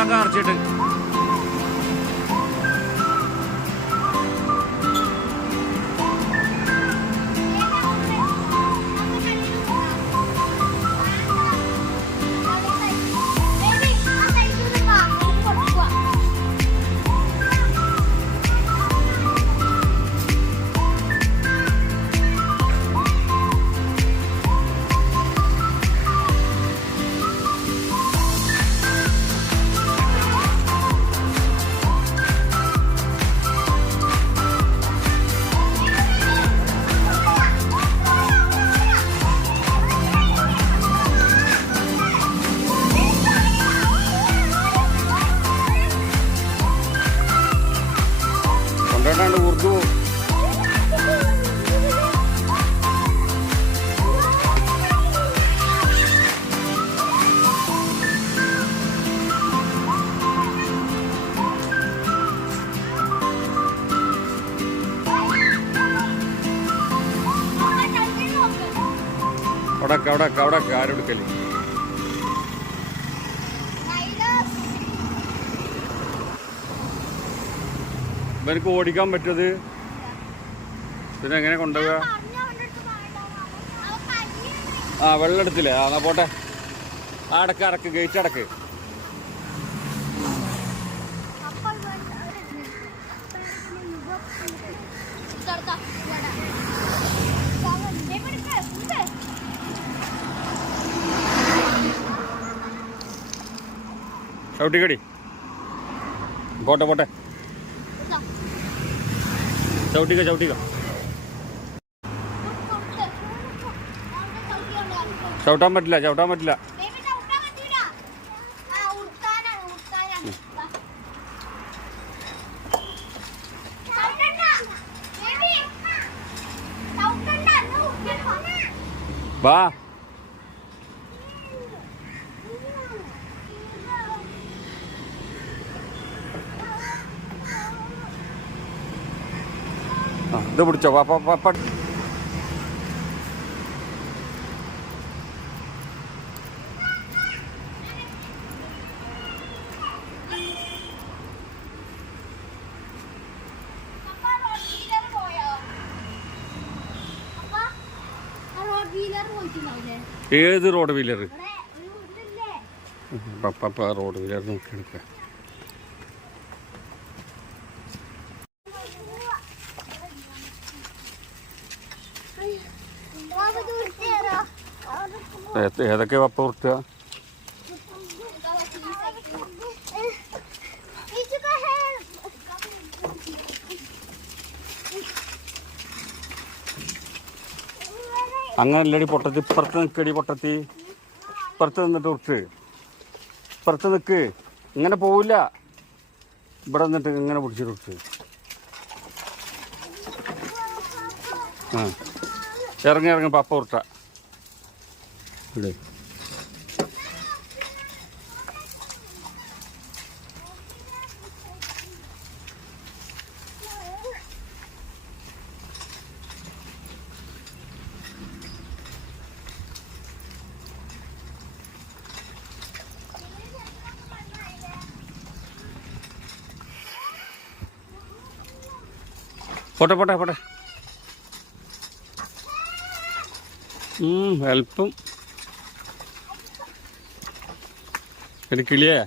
വെള്ളം നിറച്ചിട്ട് അവിടെ അവിടെ ഓടിക്കാൻ പറ്റത്? പിന്നെ എങ്ങനെ കൊണ്ടുപോവുക? ആ വെള്ളം എടുത്തില്ലേ ആ എന്നാ പോട്ടെ. അടക്ക് അടക്ക് ഗേറ്റ് അടക്ക്. ചവിട്ടിക്കടി. പോട്ടെ പോട്ടെ. ചവിട്ടിക്ക ചവിട്ടിക്ക. ചവിട്ടാൻ പറ്റില്ല ചവിട്ടാൻ പറ്റില്ല. വാ. ഇത് പിടിച്ചോ പപ്പ. ഏത് റോഡ് വീലർ പപ്പ റോഡ് വീലർ നോക്കി എടുക്കുക ഏത്- ഏതൊക്കെ പപ്പ അങ്ങനെ അങ്ങനല്ലടി പൊട്ടത്തി ഇപ്പുറത്ത് നിൽക്കടി പൊട്ടത്തി. ഇപ്പുറത്ത് നിന്നിട്ട് കുറച്ച് ഇപ്പുറത്ത് നിൽക്ക്. ഇങ്ങനെ പോവില്ല. ഇവിടെ നിന്നിട്ട് ഇങ്ങനെ പിടിച്ചിട്ട് കുറച്ച് ആ. ഇറങ്ങി ഇറങ്ങി പപ്പ ഉറട്ട ഇവിടെ. പോട്ടെ പോട്ടെ പോട്ടെ. ഹെൽപ്പും ഒരു കിളിയേ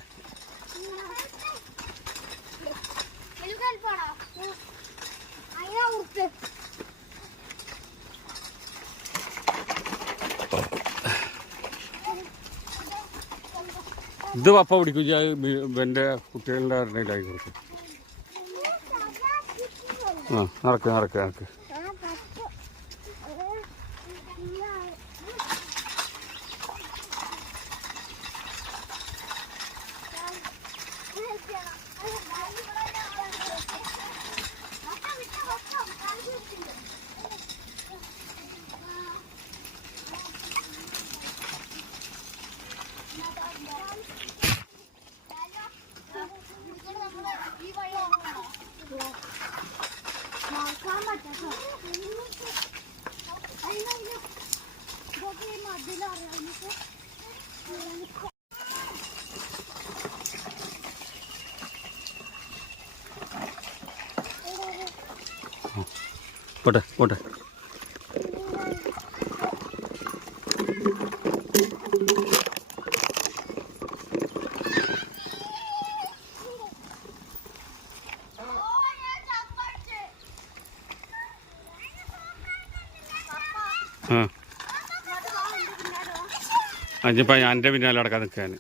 ഇത് പപ്പ പിടിക്കും. എന്റെ കുട്ടികളുടെ ആരുടെയിലായി കൊടുക്കും. ആ നടക്ക് നടക്ക് നടക്ക്. போட்ட போட்ட അഞ്ചിപ്പോൾ ഞാൻ എന്റെ പിന്നാലെ അടക്കാൻ നിൽക്കാൻ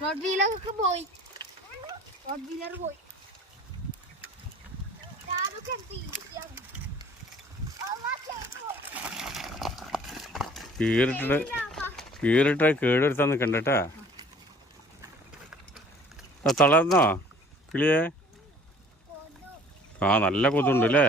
റോഡ് പോയി. വീലർ പോയി കീറിട്ടിട്ട് കീറിട്ട് കേടുവരുത്താൻ നിൽക്കണ്ട കേട്ടാ ആ, തളർന്നോ? കിളിയെ? ആ നല്ല കൊതുണ്ട് അല്ലേ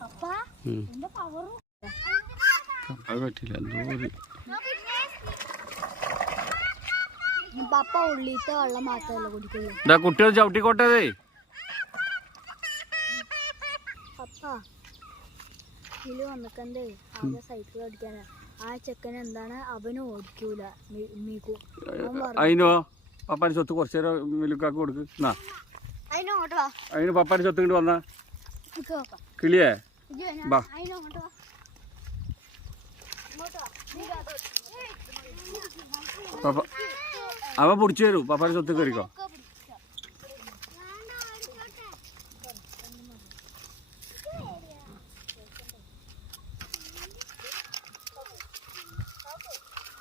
അപ്പാ ഉം. എന്റെ പവറും അത് പറ്റില്ല എന്തോ പപ്പ ഉള്ളിത്തെ വെള്ളം മാത്രമല്ല കുടിക്കുള്ളൂ കുട്ടികൾ ചവിട്ടിക്കോട്ടേ പപ്പ ഇതിൽ വന്നിക്കണ്ടേ ആകെ സൈക്കിൾ ഓടിക്കാനാ ആ ചെക്കൻ എന്താണ്? അവന് ഓടിക്കൂല. അതിനോ പപ്പാന് സ്വത്ത് കുറച്ചു നേരം മിലുക്കാക്ക് കൊടുക്ക്. അതിന് പപ്പാന് സ്വത്ത് ഇങ്ങോട്ട് വന്നാ? കിളിയേ. ബാ. അതിനോട്ട് വാ ഇങ്ങോട്ട് വാ. നീ അതോട്ട്. പപ്പ അവൻ പിടിച്ചു തരൂ പപ്പാന് സ്വത്ത് കയറിക്കോ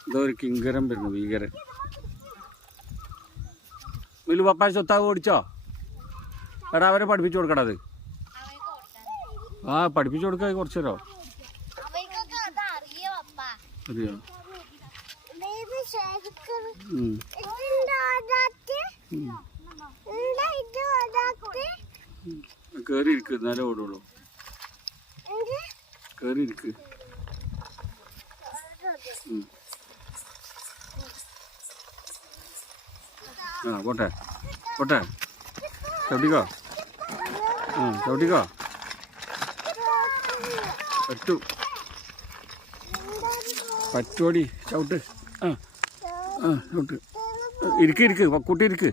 ഇതൊരു കിങ്കരം വരുന്നു ഭീകരൻ മിലു പപ്പായ സ്വത്താവ് ഓടിച്ചോ എടാ അവരെ പഠിപ്പിച്ചു ഓട്ടാൻ. ആ പഠിപ്പിച്ചു കൊടുക്ക കുറച്ചു പപ്പ അറിയോ കേറി ഇരിക്ക് എന്നാലേ ഓടുള്ളൂ. കേറി ഇരിക്ക്. ആ പോട്ടെ. പോട്ടെ. ചവിട്ടിക്കോ? ആ ചവിട്ടിക്കോ? പറ്റൂ. പറ്റോടി ചവിട്ട്. ആ ആ ചവിട്ട്. ഇരിക്ക് ഇരിക്ക് കൂട്ടി ഇരിക്ക്.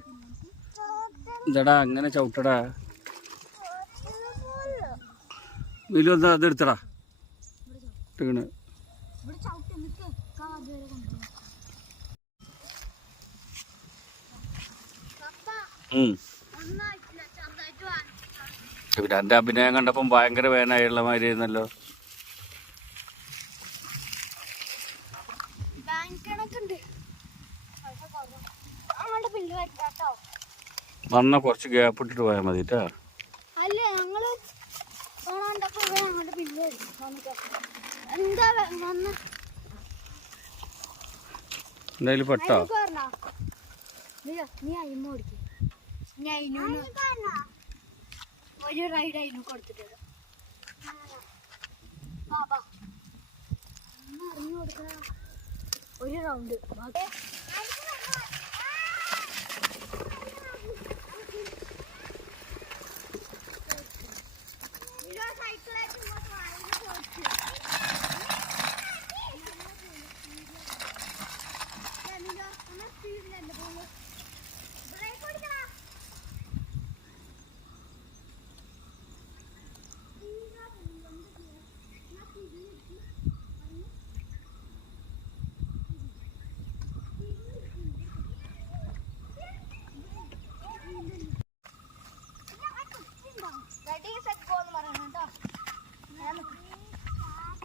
ഇതടാ അങ്ങനെ ചവിട്ടടാ. വലിയ ഒന്ന് അതെടുത്തടാ വാങ്ങിച്ചു പിന്നെ എന്റെ അഭിനയം കണ്ടപ്പം ഭയങ്കര വേനായുള്ള മാതിരി ആയിരുന്നല്ലോ വന്ന കുറച്ച് ഗ്യാപ്പ് ഇട്ടിട്ട് പോയാൽ മതി അല്ല അങ്ങോട്ട് എന്താ വന്ന്? എന്തായാലും പെട്ടോ? നീ അയിമ ഓടിക്കും ഒരു റൈഡ് അതിന് കൊടുത്തിട്ട് അറിഞ്ഞു കൊടുക്കണ. ഒരു റൗണ്ട്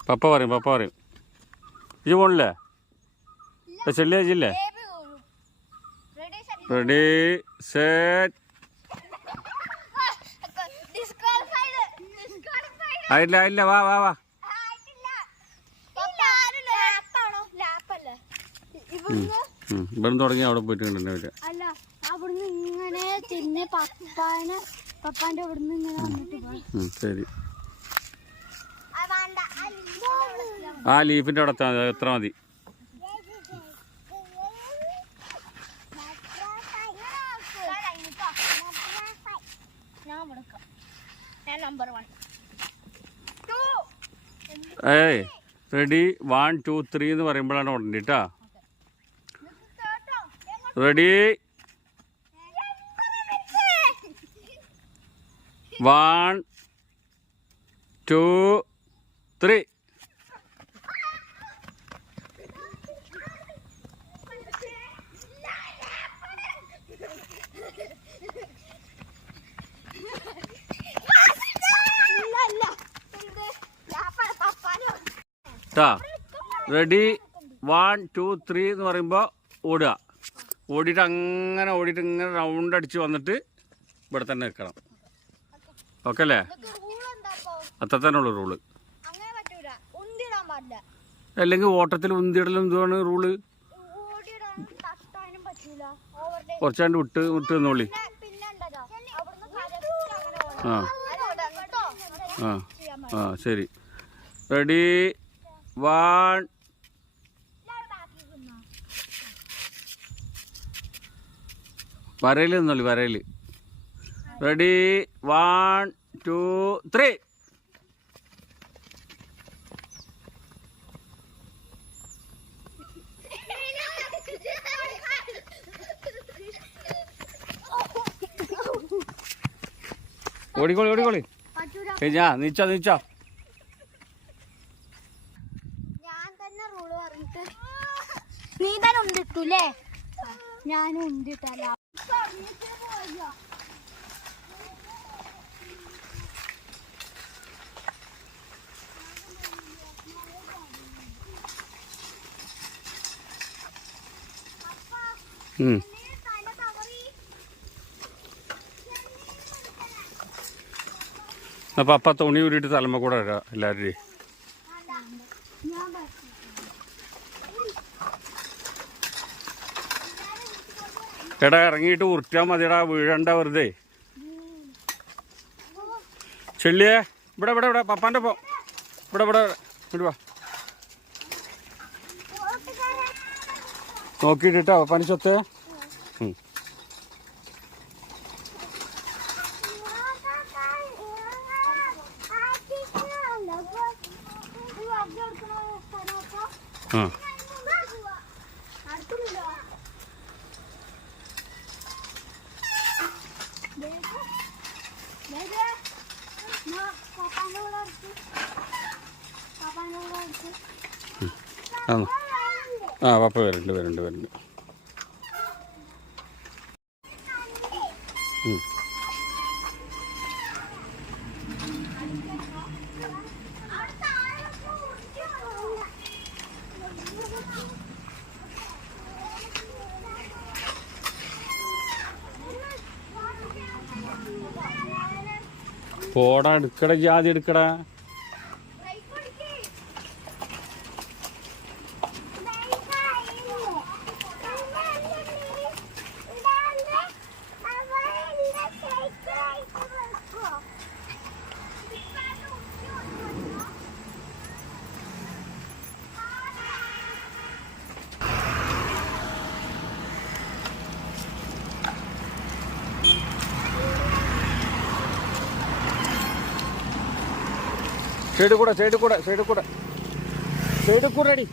പപ്പ പറയും പപ്പ പറയും. ഇജ് പോണില്ലേ? ചെല്ലി അജില്ലേ റെഡി സെറ്റ് ആയില്ല ആയില്ല വാ വാ വാ. ഇവിടുന്ന് തുടങ്ങി അവിടെ പോയിട്ടുണ്ടെന്നെ അവർ. അല്ല അവിടുന്ന് ഇങ്ങനെ തിന്നെ പപ്പാനെ പപ്പാന്റെ ഇവിടുന്ന് ഇങ്ങനെ വന്നിട്ട് ശരി. ആ ലീഫിന്റെ അവിടെ എത്ര മതി? ഏയ് റെഡി വൺ ടു ത്രീ എന്ന് പറയുമ്പോഴാണ് ഉടനെ കേട്ടാ. Ready? One two three. Ready one two three എന്ന് പറയുമ്പോൾ ഓടുക. ഓടിയിട്ട് അങ്ങനെ ഓടിയിട്ട് ഇങ്ങനെ റൗണ്ട് അടിച്ച് വന്നിട്ട് ഇവിടെ തന്നെ നിൽക്കണം. ഓക്കെ അല്ലേ? അത്ര തന്നെ ഉള്ളു റൂൾ അല്ലെങ്കിൽ ഓട്ടത്തിൽ ഉന്തിയിടലും എന്താണ് റൂൾ കുറച്ചാണ്ട് വിട്ട് വിട്ട് നിന്നോളി. ആ? ആ ആ ശരി. Ready one. വരയിൽ നിന്നോളി വരയിൽ റെഡി. One two three. ഓടിക്കോളി ഓടിക്കോളി. പറ്റൂല. ഏയ് ഞാ നീച്ചാ നീച്ചാ ഞാൻ തന്നെ റൂൾ പറഞ്ഞിട്ട്. നീ തന്നെ ഉണ്ടിട്ടൂലേ ഞാൻ ഉണ്ടിട്ടല്ല ഉം. അപ്പൊ അപ്പ തുണി ഊരിട്ട് തലമ്മ കൂടെ ഇടാം എല്ലാവരുടെയും എടാ ഇറങ്ങിയിട്ട് ഉരുട്ടാ മതിയടാ വീഴണ്ട വെറുതെ. ചെള്ളിയേ ഇവിടെ ഇവിടെ ഇവിടെ പപ്പാന്റെ പോ. ഇവിടെ ഇവിടെ ഇങ്ങോട്ട് വാ. പപ്പാന്റെ ഉം. ആ. ആ പപ്പ വരുന്നുണ്ട് വരുന്നുണ്ട് വരുന്നുണ്ട്. പോടാ എടുക്കട ജാതി എടുക്കടാ സൈഡ് കൂടെ സൈഡ് കൂടെ സൈഡ് കൂടെ സൈഡ് കൂടെ അടി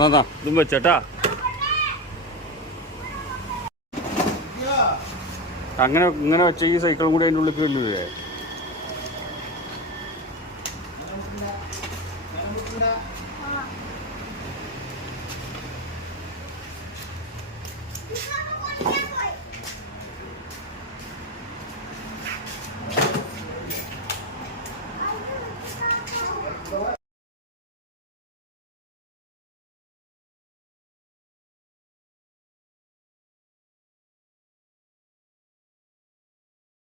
എന്നാ, ഇതും വെച്ചേട്ടാ. അങ്ങനെ ഇങ്ങനെ വെച്ച ഈ സൈക്കിളും കൂടി അതിന്റെ ഉള്ളിൽ കയറില്ലേ